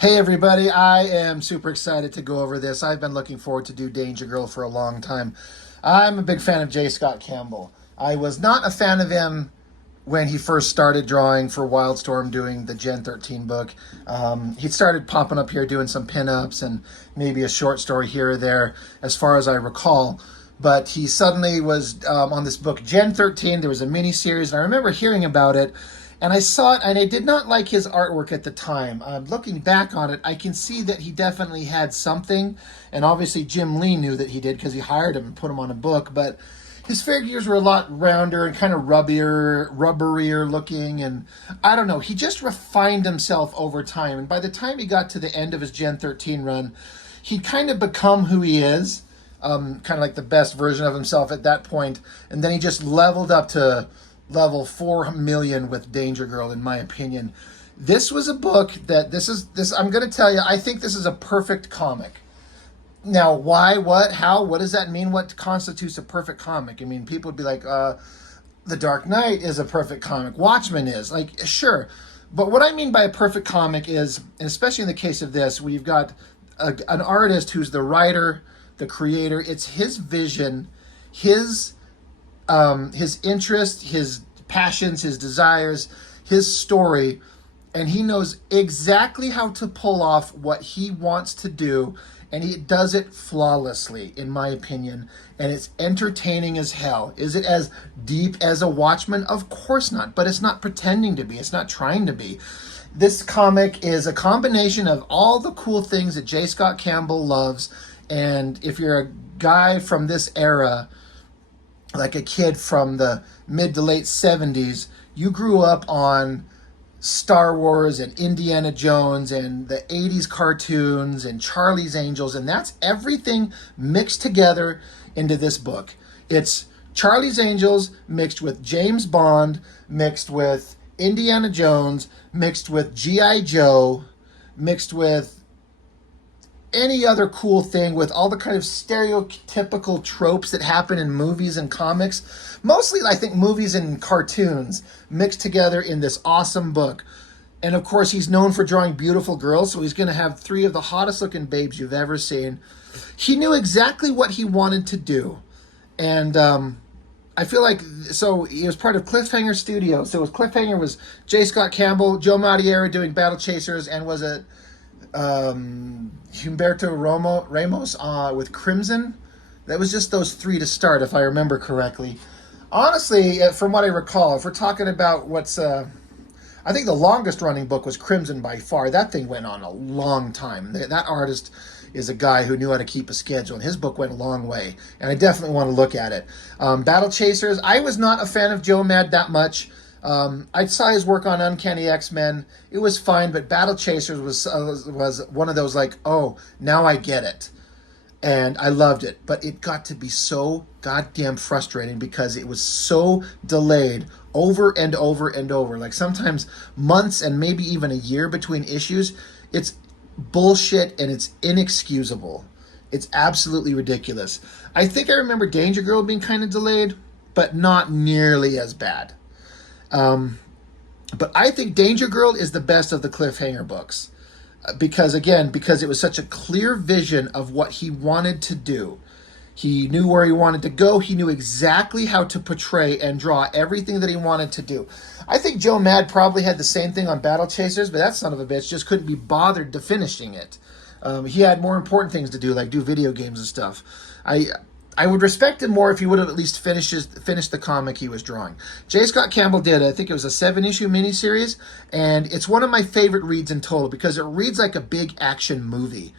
Hey everybody, I am super excited to go over this. I've been looking forward to do Danger Girl for a long time. I'm a big fan of J. Scott Campbell. I was not a fan of him when he first started drawing for Wildstorm, doing the Gen 13 book. He started popping up here doing some pinups and maybe a short story here or there, as far as I recall. But he suddenly was on this book, Gen 13. There was a mini series, and I remember hearing about it. And I saw it, and I did not like his artwork at the time. Looking back on it, I can see that he definitely had something. And obviously Jim Lee knew that he did because he hired him and put him on a book. But his figures were a lot rounder and kind of rubberier looking. And I don't know, he just refined himself over time. And by the time he got to the end of his Gen 13 run, he'd kind of become who he is. Kind of like the best version of himself at that point. And then he just leveled up to level 4 million with Danger Girl, in my opinion. This was a book that I'm going to tell you, I think this is a perfect comic. Now, why, what, how, what does that mean? What constitutes a perfect comic? I mean, people would be like, The Dark Knight is a perfect comic. Watchmen is. Like, sure. But what I mean by a perfect comic is, and especially in the case of this, we've got an artist who's the writer, the creator. It's his vision, his interest, his passions, his desires, his story, and he knows exactly how to pull off what he wants to do, and he does it flawlessly, in my opinion, and it's entertaining as hell. Is it as deep as a Watchmen? Of course not, but it's not pretending to be. It's not trying to be. This comic is a combination of all the cool things that J. Scott Campbell loves, and if you're a guy from this era, like a kid from the mid to late 70s, you grew up on Star Wars and Indiana Jones and the 80s cartoons and Charlie's Angels, and that's everything mixed together into this book. It's Charlie's Angels mixed with James Bond, mixed with Indiana Jones, mixed with G.I. Joe, mixed with any other cool thing, with all the kind of stereotypical tropes that happen in movies and comics. Mostly, I think, movies and cartoons mixed together in this awesome book. And of course, he's known for drawing beautiful girls, so he's going to have 3 of the hottest looking babes you've ever seen. He knew exactly what he wanted to do. And I feel like, so he was part of Cliffhanger Studios. So Cliffhanger was J. Scott Campbell, Joe Madureira doing Battle Chasers, and was it Humberto Ramos with Crimson. That was just those 3 to start, if I remember correctly. Honestly, from what I recall, if we're talking about what's I think the longest running book was Crimson by far. That thing went on a long time. That artist is a guy who knew how to keep a schedule, and his book went a long way, and I definitely want to look at it. Battle Chasers, I was not a fan of Joe Mad that much. I saw his work on Uncanny X-Men. It was fine, but Battle Chasers was one of those like, oh, now I get it. And I loved it. But it got to be so goddamn frustrating because it was so delayed over and over and over. Like sometimes months and maybe even a year between issues. It's bullshit and it's inexcusable. It's absolutely ridiculous. I think I remember Danger Girl being kind of delayed, but not nearly as bad. But I think Danger Girl is the best of the Cliffhanger books because it was such a clear vision of what he wanted to do. He knew where he wanted to go. He knew exactly how to portray and draw everything that he wanted to do. I think Joe Mad probably had the same thing on Battle Chasers, but that son of a bitch just couldn't be bothered to finishing it. He had more important things to do, like do video games and stuff. I would respect him more if he would have at least finished the comic he was drawing. J. Scott Campbell did, I think it was a 7-issue miniseries, and it's one of my favorite reads in total because it reads like a big action movie.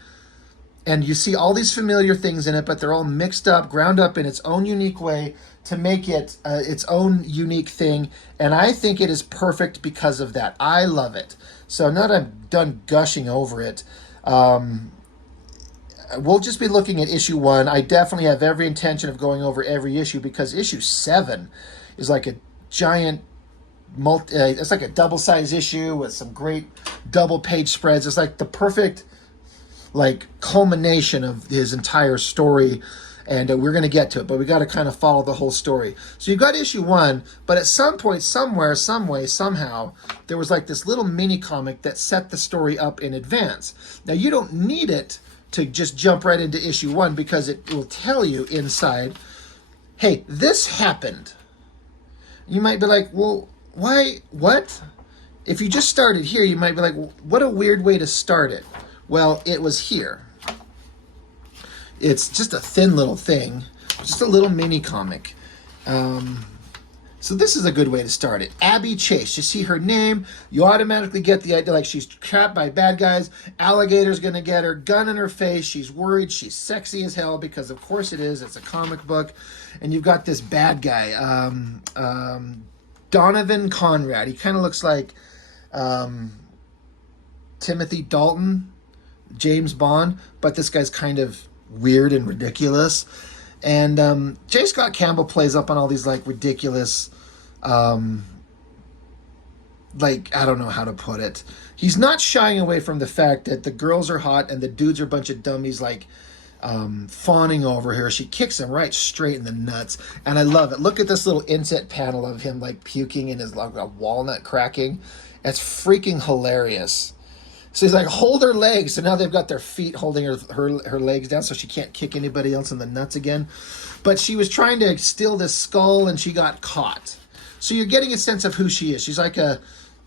And you see all these familiar things in it, but they're all mixed up, ground up in its own unique way to make it its own unique thing. And I think it is perfect because of that. I love it. So now that I'm done gushing over it, we'll just be looking at issue 1. I definitely have every intention of going over every issue because issue 7 is like a giant it's like a double-size issue with some great double-page spreads. It's like the perfect like culmination of his entire story. And we're going to get to it, but we got to kind of follow the whole story. So you've got issue 1, but at some point, somewhere, some way, somehow, there was like this little mini comic that set the story up in advance. Now, you don't need it to just jump right into issue 1, because it will tell you inside, hey, this happened. You might be like, well, why, what? If you just started here, you might be like, well, what a weird way to start it. Well, it was here. It's just a thin little thing, just a little mini comic. So this is a good way to start it. Abby Chase, you see her name, you automatically get the idea, like she's trapped by bad guys, alligator's gonna get her, gun in her face, she's worried, she's sexy as hell, because of course it is, it's a comic book. And you've got this bad guy, Donovan Conrad. He kind of looks like Timothy Dalton, James Bond, but this guy's kind of weird and ridiculous. And J. Scott Campbell plays up on all these like ridiculous, like, I don't know how to put it. He's not shying away from the fact that the girls are hot and the dudes are a bunch of dummies, like fawning over her. She kicks him right straight in the nuts, and I love it. Look at this little inset panel of him like puking and his like a walnut cracking. It's freaking hilarious. So he's like, hold her legs. So now they've got their feet holding her legs down so she can't kick anybody else in the nuts again. But she was trying to steal this skull and she got caught. So you're getting a sense of who she is. She's like a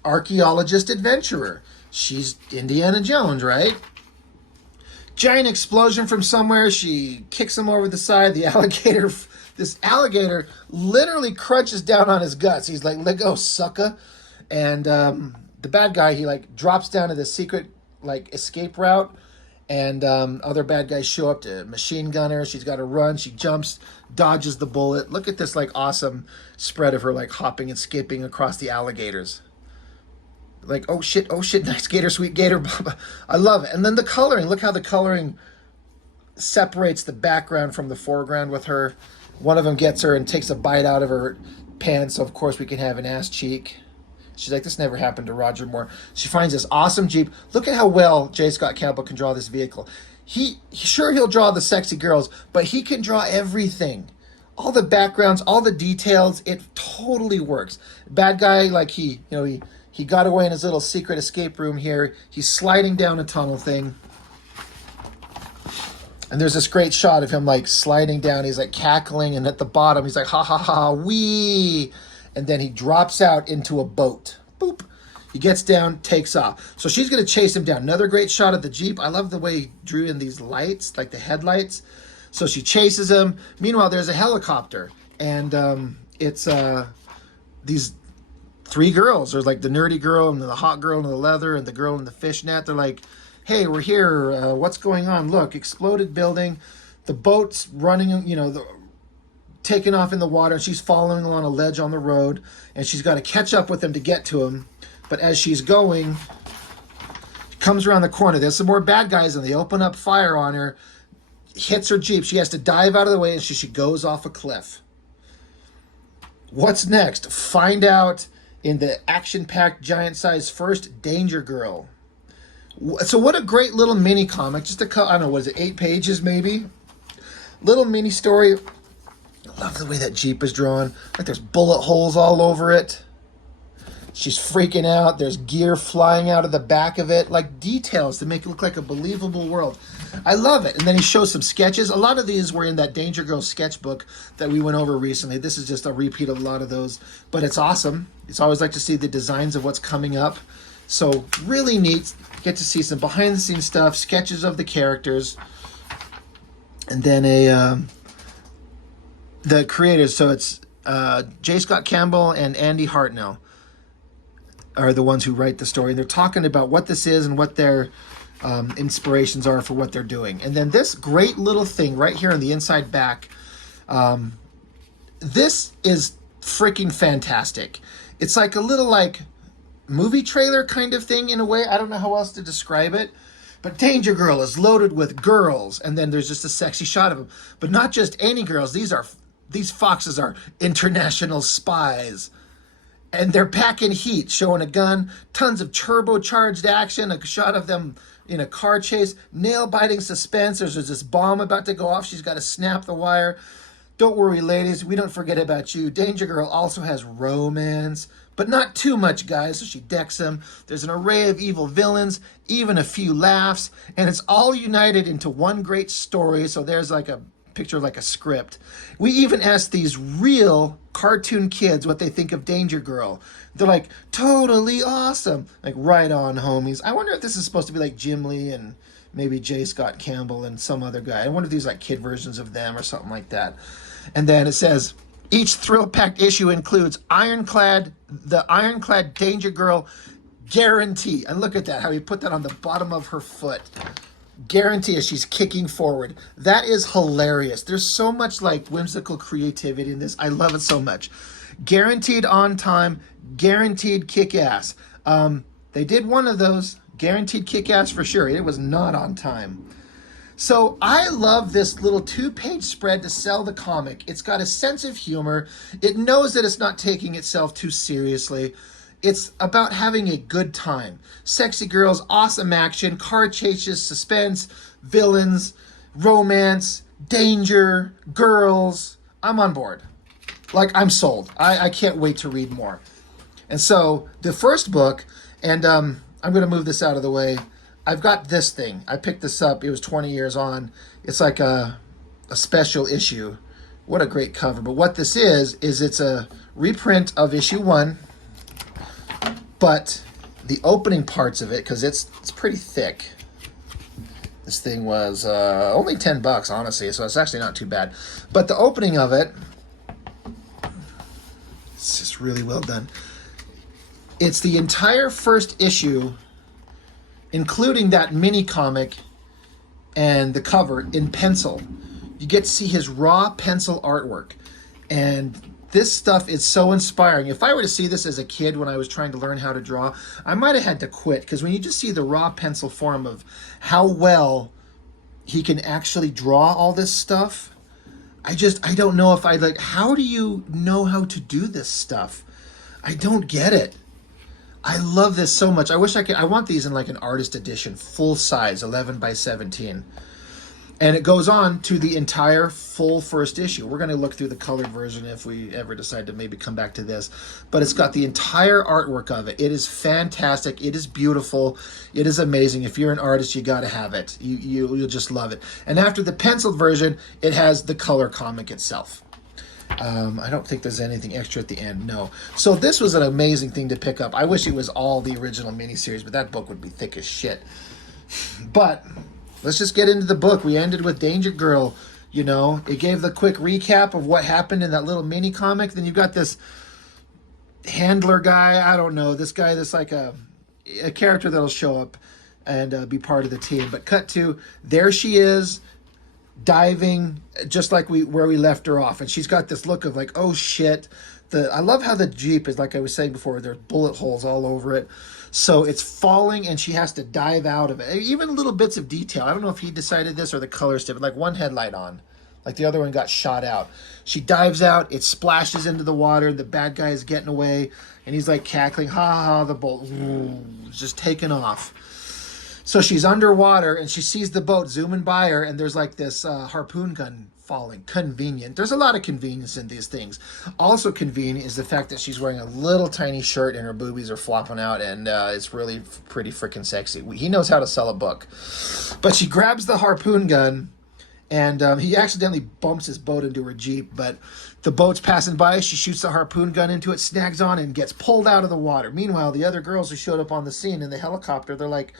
archaeologist adventurer. She's Indiana Jones, right? Giant explosion from somewhere. She kicks him over the side. The alligator, this alligator literally crunches down on his guts. He's like, let go, sucker. And the bad guy, he like drops down to the secret like escape route, and other bad guys show up to machine gun her. She's got to run. She jumps, dodges the bullet. Look at this like awesome spread of her like hopping and skipping across the alligators. Like, oh shit, nice gator, sweet gator. I love it. And then the coloring. Look how the coloring separates the background from the foreground with her. One of them gets her and takes a bite out of her pants, so of course we can have an ass cheek. She's like, this never happened to Roger Moore. She finds this awesome Jeep. Look at how well J. Scott Campbell can draw this vehicle. He'll draw the sexy girls, but he can draw everything. All the backgrounds, all the details, it totally works. Bad guy, like he got away in his little secret escape room here. He's sliding down a tunnel thing. And there's this great shot of him like sliding down. He's like cackling, and at the bottom, he's like, ha ha ha, wee. And then he drops out into a boat. Boop. He gets down, takes off. So she's going to chase him down. Another great shot of the Jeep. I love the way he drew in these lights, like the headlights. So she chases him. Meanwhile, there's a helicopter. And it's these 3 girls. There's like the nerdy girl and the hot girl in the leather and the girl in the fishnet. They're like, hey, we're here. What's going on? Look, exploded building. The boat's running, taking off in the water. She's following along a ledge on the road, and she's got to catch up with him to get to him. But as she's going, she comes around the corner. There's some more bad guys, and they open up fire on her. Hits her Jeep. She has to dive out of the way, and she goes off a cliff. What's next? Find out in the action-packed, giant-sized first Danger Girl. So what a great little mini comic. Just I don't know, what is it, 8 pages maybe? Little mini story. I love the way that Jeep is drawn. Like there's bullet holes all over it. She's freaking out. There's gear flying out of the back of it. Like details to make it look like a believable world. I love it. And then he shows some sketches. A lot of these were in that Danger Girl sketchbook that we went over recently. This is just a repeat of a lot of those. But it's awesome. It's always like to see the designs of what's coming up. So really neat. Get to see some behind the scenes stuff, sketches of the characters. And then the creators, so it's J. Scott Campbell and Andy Hartnell are the ones who write the story. They're talking about what this is and what their inspirations are for what they're doing. And then this great little thing right here on the inside back, this is freaking fantastic. It's like a little like movie trailer kind of thing in a way. I don't know how else to describe it. But Danger Girl is loaded with girls, and then there's just a sexy shot of them. But not just any girls. These foxes are international spies. and they're packing heat, showing a gun, tons of turbocharged action, a shot of them in a car chase, nail-biting suspense. There's this bomb about to go off. She's got to snap the wire. Don't worry, ladies, we don't forget about you. Danger Girl also has romance, but not too much, guys, so she decks them. There's an array of evil villains, even a few laughs, and it's all united into one great story, so there's like a picture like a script. We even asked these real cartoon kids what they think of Danger Girl. They're like, totally awesome. Like, right on, homies. I wonder if this is supposed to be like Jim Lee and maybe J. Scott Campbell and some other guy. I wonder if these like kid versions of them or something like that. And then it says, each thrill-packed issue includes the ironclad Danger Girl guarantee. And look at that, how he put that on the bottom of her foot. Guarantee as she's kicking forward. That is hilarious. There's so much like whimsical creativity in this. I love it so much. Guaranteed on time, guaranteed kick ass. They did one of those. Guaranteed kick ass for sure. It was not on time. So I love this little 2-page spread to sell the comic. It's got a sense of humor. It knows that it's not taking itself too seriously. It's about having a good time. Sexy girls, awesome action, car chases, suspense, villains, romance, danger, girls. I'm on board. Like, I'm sold. I can't wait to read more. And so the first book, and I'm going to move this out of the way. I've got this thing. I picked this up. It was 20 years on. It's like a special issue. What a great cover. But what this is it's a reprint of issue 1. But the opening parts of it, because it's pretty thick. This thing was only $10, honestly, so it's actually not too bad. But the opening of it, it's just really well done. It's the entire first issue, including that mini comic and the cover in pencil. You get to see his raw pencil artwork. And this stuff is so inspiring. If I were to see this as a kid when I was trying to learn how to draw, I might have had to quit, because when you just see the raw pencil form of how well he can actually draw all this stuff, I don't know if how do you know how to do this stuff? I don't get it. I love this so much. I wish I could. I want these in like an artist edition, full size, 11 by 17. And it goes on to the entire full first issue. We're going to look through the colored version if we ever decide to maybe come back to this. But it's got the entire artwork of it. It is fantastic. It is beautiful. It is amazing. If you're an artist, you got to have it. You'll just love it. And after the penciled version, it has the color comic itself. I don't think there's anything extra at the end, no. So this was an amazing thing to pick up. I wish it was all the original miniseries, but that book would be thick as shit. But let's just get into the book. We ended with Danger Girl, you know. It gave the quick recap of what happened in that little mini comic. Then you've got this handler guy, I don't know, this guy that's like a character that'll show up and be part of the team. But cut to, there she is, diving just like where we left her off, and she's got this look of like, oh shit. I love how the Jeep is, like I was saying before, there's bullet holes all over it, so it's falling and she has to dive out of it. Even little bits of detail, I don't know if he decided this or the colors did, but like one headlight on, like the other one got shot out. She dives out, it splashes into the water, the bad guy is getting away, and he's like cackling, ha ha ha, the boat just taking off. So she's underwater, and she sees the boat zooming by her, and there's like this harpoon gun falling. Convenient. There's a lot of convenience in these things. Also convenient is the fact that she's wearing a little tiny shirt, and her boobies are flopping out, and it's really pretty freaking sexy. He knows how to sell a book. But she grabs the harpoon gun, and he accidentally bumps his boat into her Jeep, but the boat's passing by. She shoots the harpoon gun into it, snags on, and gets pulled out of the water. Meanwhile, the other girls who showed up on the scene in the helicopter, they're like,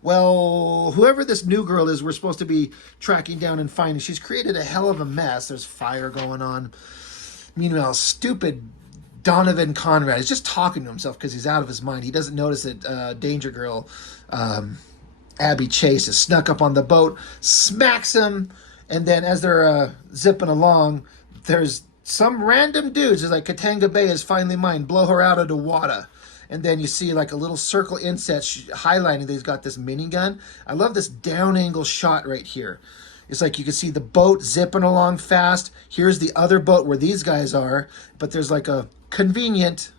well, whoever this new girl is, we're supposed to be tracking down and finding. She's created a hell of a mess. There's fire going on. Meanwhile, stupid Donovan Conrad is just talking to himself because he's out of his mind. He doesn't notice that Danger Girl, Abby Chase, has snuck up on the boat, smacks him, and then as they're zipping along, there's some random dudes. It's like, Katanga Bay is finally mine. Blow her out of the water. And then you see like a little circle inset highlighting that he's got this minigun. I love this down angle shot right here. It's like you can see the boat zipping along fast. Here's the other boat where these guys are. But there's like a convenient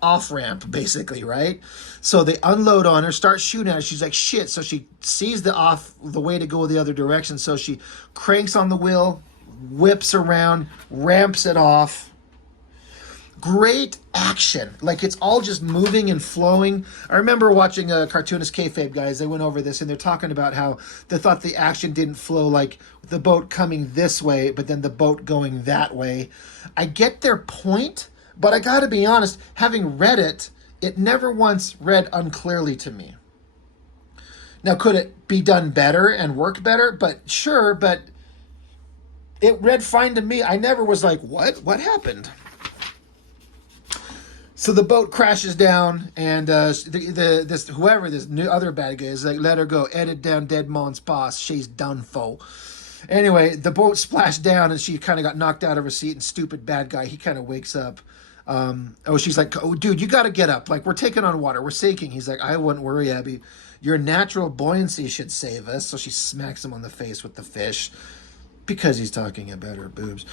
off ramp, basically, right? So they unload on her, start shooting at her. She's like, shit. So she sees the way to go the other direction. So she cranks on the wheel, whips around, ramps it off. Great action. Like, it's all just moving and flowing. I remember watching Cartoonist Kayfabe guys. They went over this and they're talking about how they thought the action didn't flow, like the boat coming this way, but then the boat going that way. I get their point, but I gotta be honest, having read it, it never once read unclearly to me. Now, could it be done better and work better? But sure, but it read fine to me. I never was like, what? What happened? So the boat crashes down, and this new other bad guy is like, let her go, edit down dead man's boss, she's done for. Anyway, the boat splashed down, and she kind of got knocked out of her seat, and stupid bad guy, he kind of wakes up. She's like, oh, dude, you got to get up. Like, we're taking on water. We're sinking. He's like, I wouldn't worry, Abby. Your natural buoyancy should save us. So she smacks him on the face with the fish because he's talking about her boobs.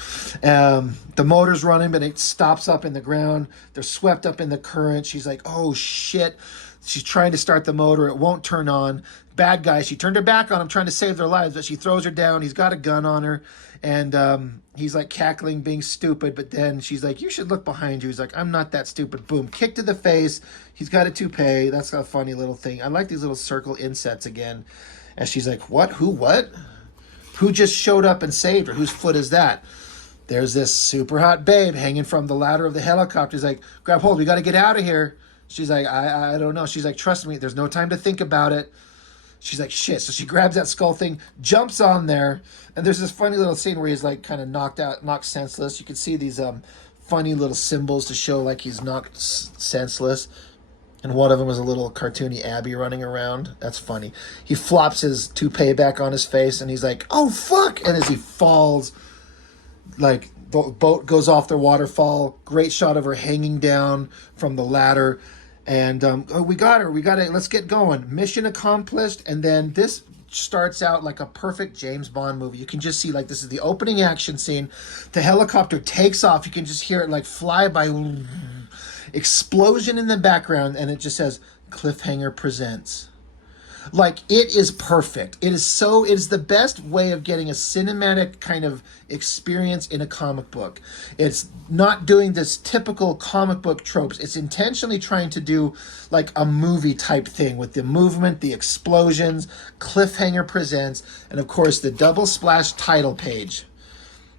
The motor's running, but it stops up in the ground. They're swept up in the current. She's like, oh, shit. She's trying to start the motor. It won't turn on. Bad guy. She turned her back on him, trying to save their lives, but she throws her down. He's got a gun on her, and he's like cackling, being stupid. But then she's like, you should look behind you. He's like, I'm not that stupid. Boom. Kick to the face. He's got a toupee. That's a funny little thing. I like these little circle insets again. And she's like, what? Who? What? Who just showed up and saved her? Whose foot is that? There's this super hot babe hanging from the ladder of the helicopter. He's like, grab hold. We got to get out of here. She's like, I don't know. She's like, trust me. There's no time to think about it. She's like, shit. So she grabs that skull thing, jumps on there, and there's this funny little scene where he's like kind of knocked senseless. You can see these funny little symbols to show like he's knocked senseless. And one of them is a little cartoony Abby running around. That's funny. He flops his toupee back on his face, and he's like, oh, fuck. And as he falls, like, the boat goes off the waterfall. Great shot of her hanging down from the ladder. And we got her. Let's get going. Mission accomplished. And then this starts out like a perfect James Bond movie. You can just see, like, this is the opening action scene. The helicopter takes off. You can just hear it, like, fly by. Explosion in the background, and it just says Cliffhanger Presents. Like, it is perfect. It is the best way of getting a cinematic kind of experience in a comic book. It's not doing this typical comic book tropes. It's intentionally trying to do like a movie type thing with the movement, the explosions. Cliffhanger Presents, and of course the double splash title page.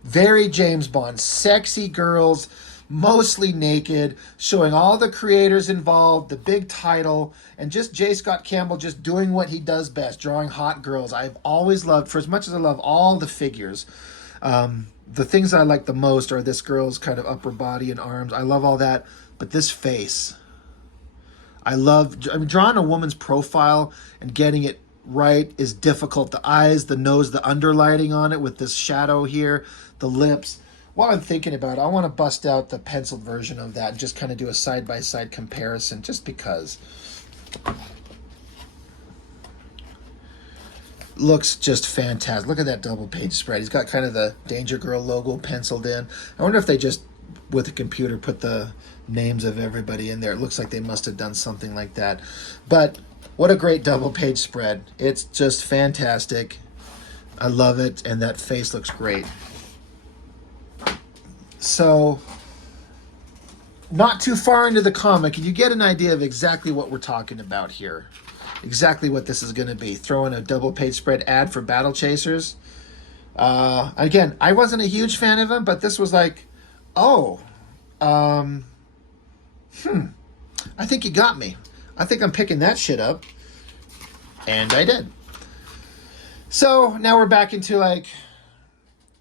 Very James Bond. Sexy girls, mostly naked, showing all the creators involved, the big title, and just J. Scott Campbell just doing what he does best, drawing hot girls. I've always loved, for as much as I love all the figures, the things I like the most are this girl's kind of upper body and arms. I love all that, but this face. Drawing a woman's profile and getting it right is difficult. The eyes, the nose, the underlighting on it with this shadow here, the lips. While I'm thinking about it, I want to bust out the penciled version of that and just kind of do a side-by-side comparison, just because. Looks just fantastic. Look at that double page spread. He's got kind of the Danger Girl logo penciled in. I wonder if they just, with a computer, put the names of everybody in there. It looks like they must have done something like that. But what a great double page spread. It's just fantastic. I love it, and that face looks great. So, not too far into the comic, and you get an idea of exactly what we're talking about here. Exactly what this is going to be. Throw in a double page spread ad for Battle Chasers. Again, I wasn't a huge fan of them, but this was like, I think you got me. I think I'm picking that shit up. And I did. So, now we're back into like,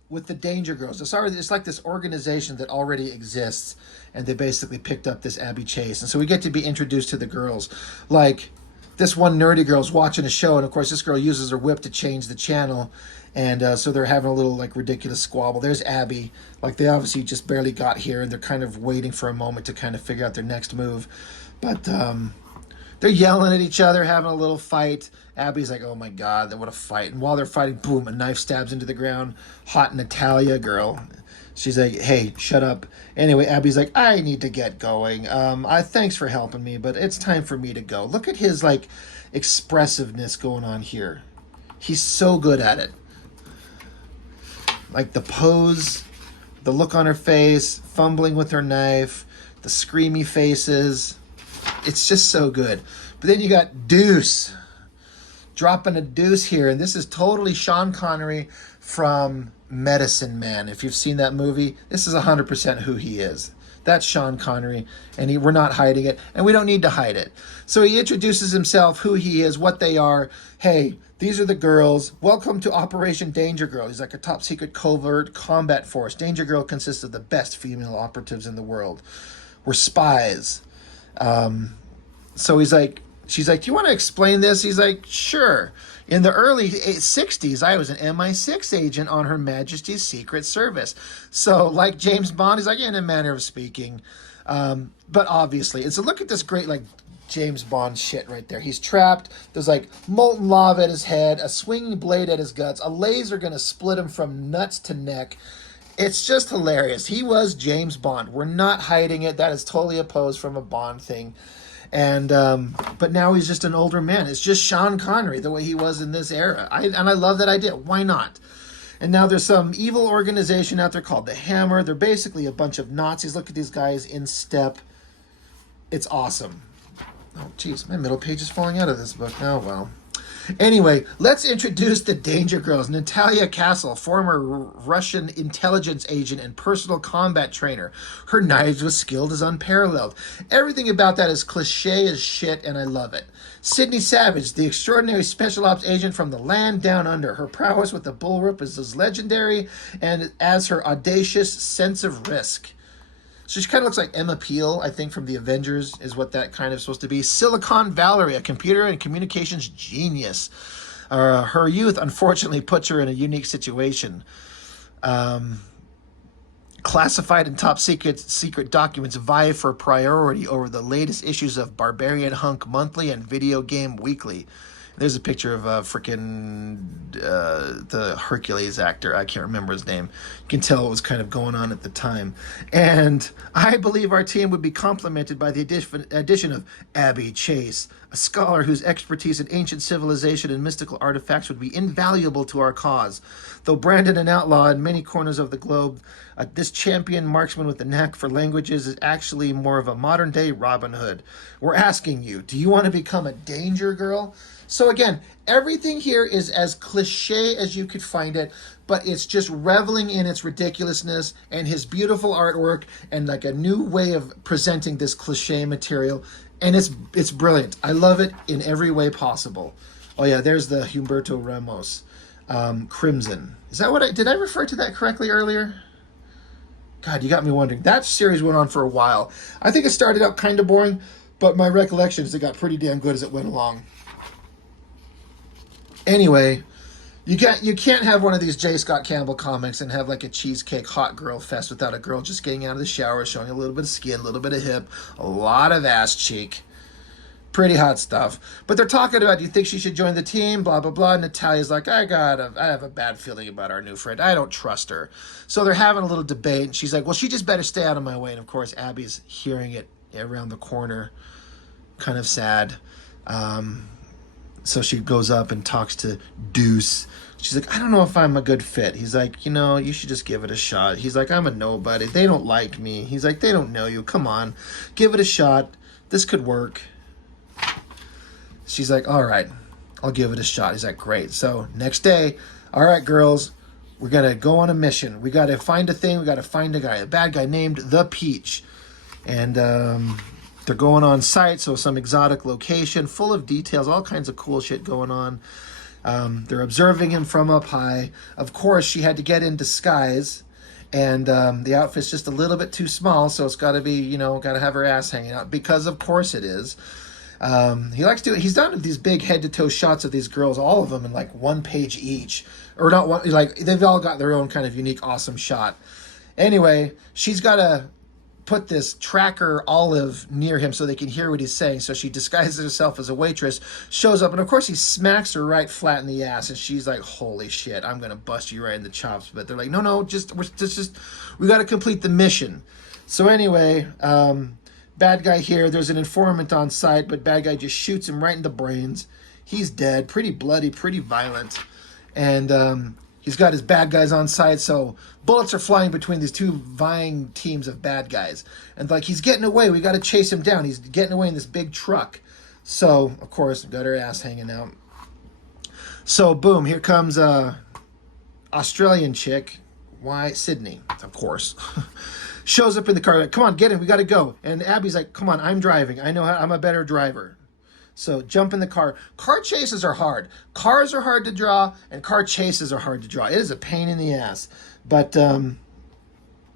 with the Danger Girls. It's like this organization that already exists, and they basically picked up this Abby Chase. And so we get to be introduced to the girls. Like, this one nerdy girl's watching a show, and of course this girl uses her whip to change the channel, and so they're having a little like ridiculous squabble. There's Abby. Like, they obviously just barely got here, and they're kind of waiting for a moment to kind of figure out their next move. But they're yelling at each other, having a little fight. Abby's like, oh my God, what a fight. And while they're fighting, boom, a knife stabs into the ground. Hot Natalia girl. She's like, hey, shut up. Anyway, Abby's like, I need to get going. I thanks for helping me, but it's time for me to go. Look at his like expressiveness going on here. He's so good at it. Like the pose, the look on her face, fumbling with her knife, the screamy faces. It's just so good. But then you got Deuce dropping a deuce here, and this is totally Sean Connery from Medicine Man. If you've seen that movie, this is 100% who he is. That's Sean Connery, and we're not hiding it, and we don't need to hide it. So he introduces himself, who he is, what they are. Hey, these are the girls. Welcome to Operation Danger Girl. He's like a top secret covert combat force. Danger Girl consists of the best female operatives in the world. We're spies. So he's like, she's like, do you want to explain this? He's like, sure. In the early 60s, I was an MI6 agent on Her Majesty's Secret Service. So like James Bond, he's like, in a manner of speaking. But obviously, it's a look at this great like James Bond shit right there. He's trapped. There's like molten lava at his head, a swinging blade at his guts, a laser going to split him from nuts to neck. It's just hilarious. He was James Bond. We're not hiding it. That is totally opposed from a Bond thing. And but now he's just an older man. It's just Sean Connery the way he was in this era. I love that idea. Why not? And now there's some evil organization out there called the Hammer. They're basically a bunch of Nazis. Look at these guys in step. It's awesome. Oh, geez, my middle page is falling out of this book. Oh, well. Anyway, let's introduce the Danger Girls. Natalia Castle, former Russian intelligence agent and personal combat trainer. Her knives with skill is unparalleled. Everything about that is cliche as shit, and I love it. Sydney Savage, the extraordinary special ops agent from the land down under. Her prowess with the bullwhip is as legendary and as her audacious sense of risk. So she kind of looks like Emma Peel, I think, from the Avengers, is what that kind of supposed to be. Silicon Valerie, a computer and communications genius. Her youth, unfortunately, puts her in a unique situation. Classified and top secret documents vie for priority over the latest issues of Barbarian Hunk Monthly and Video Game Weekly. There's a picture of the Hercules actor. I can't remember his name. You can tell what was kind of going on at the time. And I believe our team would be complemented by the addition of Abby Chase, a scholar whose expertise in ancient civilization and mystical artifacts would be invaluable to our cause. Though branded an outlaw in many corners of the globe, this champion marksman with a knack for languages is actually more of a modern-day Robin Hood. We're asking you, do you want to become a Danger Girl? So again, everything here is as cliche as you could find it, but it's just reveling in its ridiculousness and his beautiful artwork and like a new way of presenting this cliche material. And it's brilliant. I love it in every way possible. Oh yeah, there's the Humberto Ramos, Crimson. Is that did I refer to that correctly earlier? God, you got me wondering. That series went on for a while. I think it started out kind of boring, but my recollection is it got pretty damn good as it went along. Anyway, you can't have one of these J. Scott Campbell comics and have like a cheesecake hot girl fest without a girl just getting out of the shower, showing a little bit of skin, a little bit of hip, a lot of ass cheek. Pretty hot stuff. But they're talking about, do you think she should join the team? Blah, blah, blah. And Natalia's like, I have a bad feeling about our new friend. I don't trust her. So they're having a little debate. And she's like, well, she just better stay out of my way. And of course, Abby's hearing it around the corner. Kind of sad. So she goes up and talks to Deuce. She's like, I don't know if I'm a good fit. He's like, you should just give it a shot. He's like, I'm a nobody. They don't like me. He's like, they don't know you. Come on. Give it a shot. This could work. She's like, all right, I'll give it a shot. He's like, great. So next day, all right, girls, we're going to go on a mission. We got to find a thing. We got to find a guy, a bad guy named The Peach. And they're going on site, so some exotic location, full of details, all kinds of cool shit going on. They're observing him from up high. Of course, she had to get in disguise, and the outfit's just a little bit too small, so it's got to be, got to have her ass hanging out, because of course it is. He's done these big head-to-toe shots of these girls, all of them in like one page each. Or not one, like they've all got their own kind of unique, awesome shot. Anyway, she's got to put this tracker olive near him so they can hear what he's saying. So she disguises herself as a waitress, shows up, and of course he smacks her right flat in the ass, and she's like, "Holy shit, I'm gonna bust you right in the chops." But they're like, "No, we got to complete the mission." So anyway, bad guy here. There's an informant on site, but bad guy just shoots him right in the brains. He's dead. Pretty bloody, pretty violent, and he's got his bad guys on site, so bullets are flying between these two vying teams of bad guys. And like, he's getting away. We got to chase him down. He's getting away in this big truck. So, of course, got her ass hanging out. So, boom, here comes Australian chick. Why? Sydney, of course. Shows up in the car, like, "Come on, get in. We got to go." And Abby's like, "Come on, I'm driving. I know how, I'm a better driver." So jump in the car. Car chases are hard. Cars are hard to draw, and car chases are hard to draw. It is a pain in the ass. But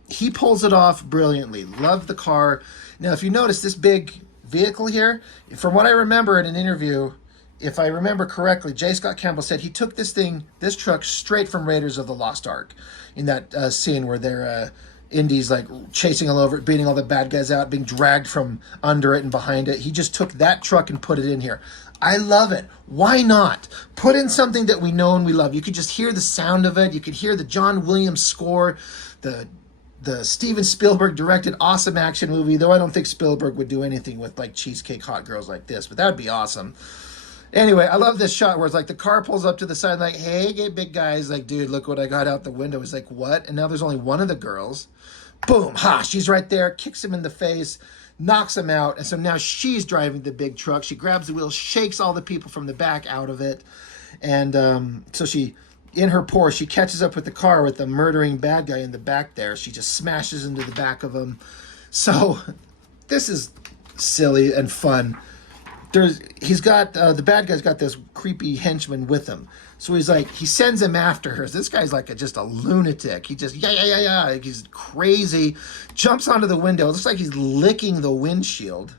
he pulls it off brilliantly. Love the car. Now, if you notice this big vehicle here, from what I remember in an interview, if I remember correctly, J. Scott Campbell said he took this truck straight from Raiders of the Lost Ark in that scene where they're Indy's like chasing all over it, beating all the bad guys out, being dragged from under it and behind it. He just took that truck and put it in here. I love it. Why not? Put in something that we know and we love. You could just hear the sound of it. You could hear the John Williams score, the Steven Spielberg directed awesome action movie, though I don't think Spielberg would do anything with like cheesecake hot girls like this, but that would be awesome. Anyway, I love this shot where it's like the car pulls up to the side like, "Hey, big guys," like, "Dude, look what I got out the window." He's like, "What?" And now there's only one of the girls. Boom, ha, she's right there, kicks him in the face, knocks him out. And so now she's driving the big truck. She grabs the wheel, shakes all the people from the back out of it. And so she, in her Porsche, she catches up with the car with the murdering bad guy in the back there. She just smashes into the back of him. So this is silly and fun. He's got, the bad guy's got this creepy henchman with him. So he's like, he sends him after her. This guy's like just a lunatic. He just, yeah. He's crazy. Jumps onto the window. It looks like he's licking the windshield.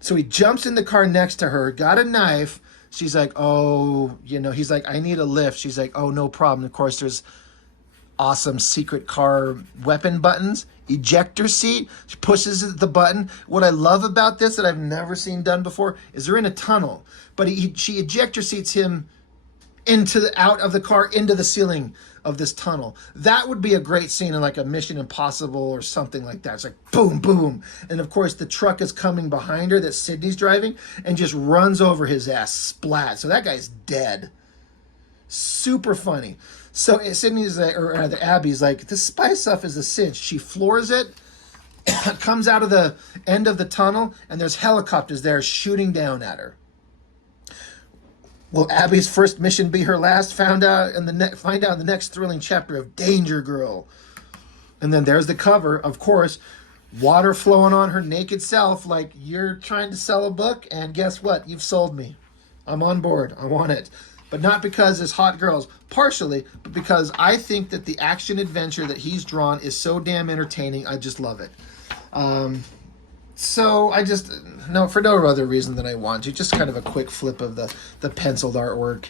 So he jumps in the car next to her, got a knife. She's like, "Oh, he's like, I need a lift." She's like, "Oh, no problem." Of course, there's awesome secret car weapon buttons. Ejector seat. She pushes the button. What I love about this that I've never seen done before is they're in a tunnel, but she ejector seats him out of the car into the ceiling of this tunnel. That would be a great scene in like a Mission Impossible or something like that. It's like boom, boom. And of course the truck is coming behind her that Sydney's driving and just runs over his ass, splat. So that guy's dead. Super funny. So Sydney's like, or Abby's like, "This spy stuff is a cinch." She floors it, comes out of the end of the tunnel, and there's helicopters there shooting down at her. Will Abby's first mission be her last? Find out in the next thrilling chapter of Danger Girl. And then there's the cover, of course, water flowing on her naked self, like, "You're trying to sell a book, and guess what? You've sold me. I'm on board. I want it." But not because it's hot girls, partially, but because I think that the action adventure that he's drawn is so damn entertaining. I just love it. So I just, no, for no other reason than I want to. Just kind of a quick flip of the penciled artwork.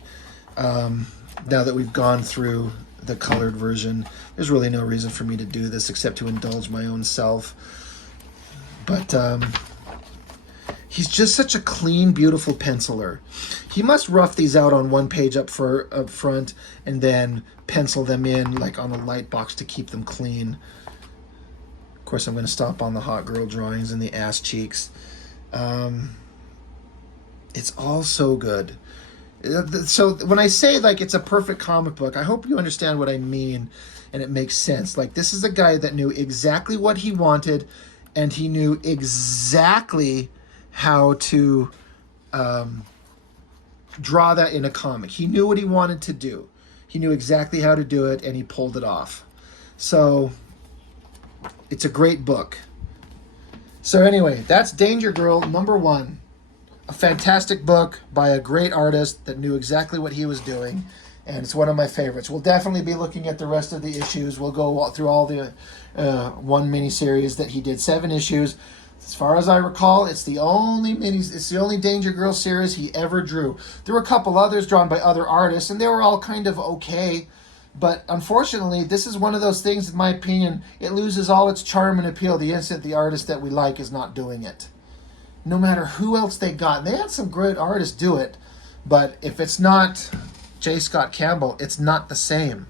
Now that we've gone through the colored version, there's really no reason for me to do this except to indulge my own self. But he's just such a clean, beautiful penciler. He must rough these out on one page up front and then pencil them in like on a light box to keep them clean. Of course, I'm going to stop on the hot girl drawings and the ass cheeks. It's all so good. So when I say like it's a perfect comic book, I hope you understand what I mean and it makes sense. Like, this is a guy that knew exactly what he wanted, and he knew exactly how to draw that in a comic. He knew what he wanted to do. He knew exactly how to do it, and he pulled it off. So it's a great book. So anyway, that's Danger Girl #1. A fantastic book by a great artist that knew exactly what he was doing, and it's one of my favorites. We'll definitely be looking at the rest of the issues. We'll go through all the one miniseries that he did, 7 issues. As far as I recall, it's the only Danger Girl series he ever drew. There were a couple others drawn by other artists, and they were all kind of okay. But unfortunately, this is one of those things, in my opinion, it loses all its charm and appeal the instant the artist that we like is not doing it. No matter who else they got. They had some great artists do it, but if it's not J. Scott Campbell, it's not the same.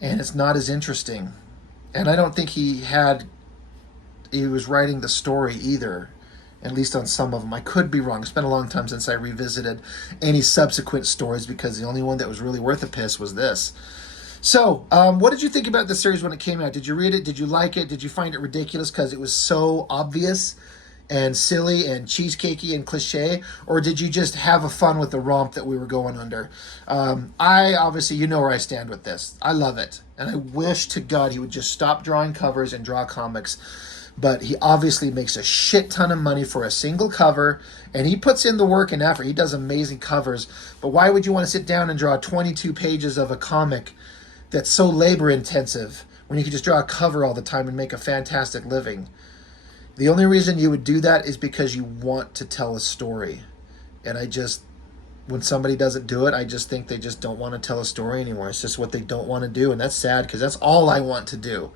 And it's not as interesting. And I don't think he was writing the story either, at least on some of them. I could be wrong. It's been a long time since I revisited any subsequent stories because the only one that was really worth a piss was this. So, what did you think about the series when it came out? Did you read it? Did you like it? Did you find it ridiculous because it was so obvious and silly and cheesecakey and cliche? Or did you just have a fun with the romp that we were going under? I obviously, you know where I stand with this. I love it. And I wish to God he would just stop drawing covers and draw comics. But he obviously makes a shit ton of money for a single cover, and he puts in the work and effort. He does amazing covers. But why would you want to sit down and draw 22 pages of a comic that's so labor intensive when you could just draw a cover all the time and make a fantastic living? The only reason you would do that is because you want to tell a story. And when somebody doesn't do it, I just think they just don't want to tell a story anymore. It's just what they don't want to do. And that's sad because that's all I want to do.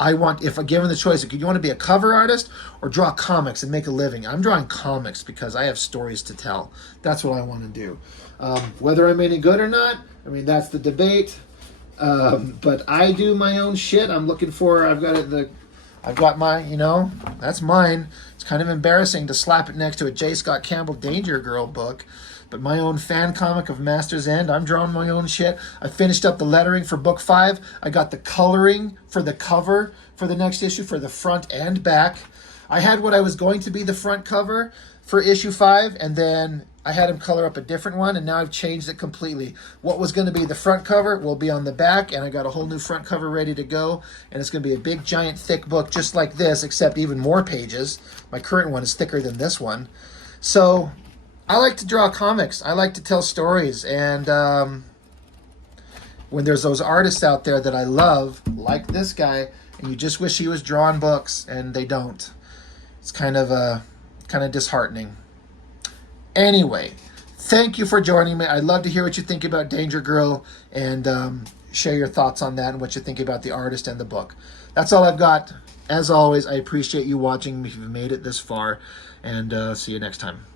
If I'm given the choice, do you want to be a cover artist or draw comics and make a living? I'm drawing comics because I have stories to tell. That's what I want to do. Whether I'm any good or not, I mean, that's the debate. But I do my own shit. I've got my, that's mine. It's kind of embarrassing to slap it next to a J. Scott Campbell Danger Girl book. But my own fan comic of Master's End, I'm drawing my own shit. I finished up the lettering for book 5. I got the coloring for the cover for the next issue for the front and back. I had what I was going to be the front cover for issue 5, and then I had him color up a different one, and now I've changed it completely. What was going to be the front cover will be on the back, and I got a whole new front cover ready to go, and it's going to be a big, giant, thick book just like this, except even more pages. My current one is thicker than this one. So I like to draw comics. I like to tell stories, and when there's those artists out there that I love, like this guy, and you just wish he was drawing books, and they don't. It's kind of disheartening. Anyway, thank you for joining me. I'd love to hear what you think about Danger Girl and share your thoughts on that and what you think about the artist and the book. That's all I've got. As always, I appreciate you watching if you've made it this far, and see you next time.